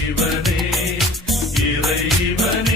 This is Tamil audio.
இறைவனே இறைவனே.